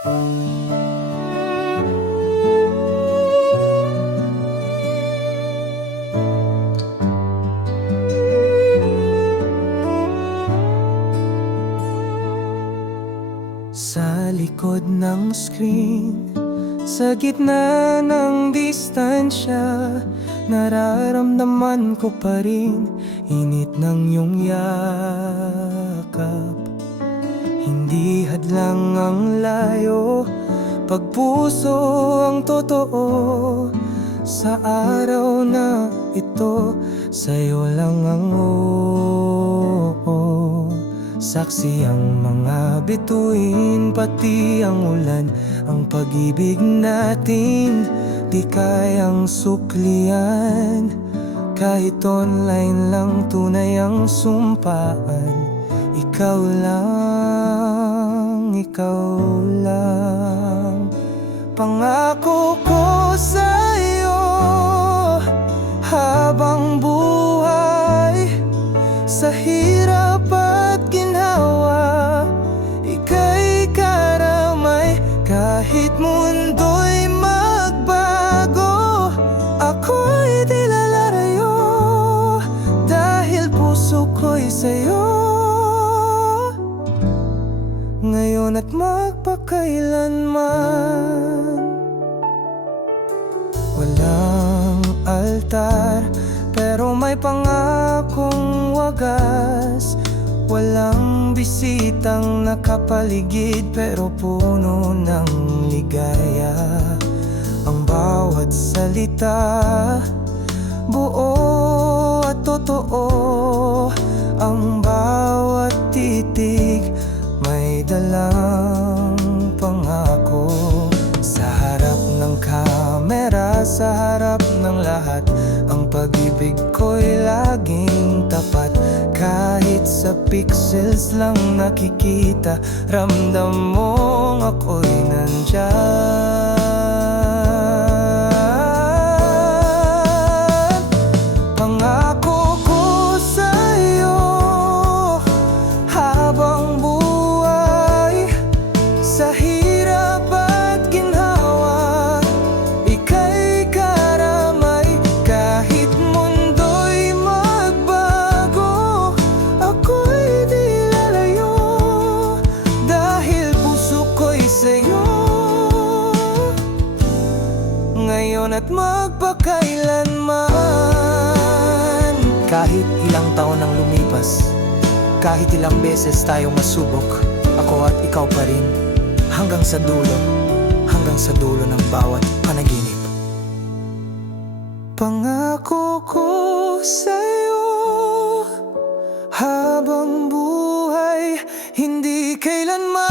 Sa likod ng screen, sa gitna ng distansya, nararamdaman ko pa rin init ng iyong yakap. Hindi hadlang ang layo, pagpuso ang totoo. Sa araw na ito, sa'yo lang ang oo. Saksi ang mga bituin, pati ang ulan. Ang pag-ibig natin, di kayang suklian. Kahit online lang, tunay ang sumpaan. Ikaw lang, ikaw lang. Pangako ko sa'yo, habang buhay, sa hirap at ginhawa, ika'y karamay. Kahit mundo'y magbago, ako'y di lalarayo, dahil puso ko'y sa'yo, ngayon at magpakailanman. Walang altar, pero may pangakong wagas. Walang bisitang nakapaligid, pero puno ng ligaya. Ang bawat salita, buo at totoo. Ang bawat titig, may dalang pangako. Sa harap ng kamera, sa harap ng lahat, ang pag-ibig ko'y laging tapat. Kahit sa pixels lang nakikita, ramdam mong ako'y nandyan. Pangako ko sa'yo, habang buhay, sa hirap at ginhawa, ika'y karamay. Kahit mundo'y magbago, ako'y di lalayo, dahil puso ko'y sa'yo, ngayon at magpakailanman. Kahit ilang taon ang lumipas, kahit ilang beses tayong masubok, ako at ikaw pa rin, hanggang sa dulo, hanggang sa dulo ng bawat panaginip. Pangako ko sa'yo, habang buhay, hindi kailanman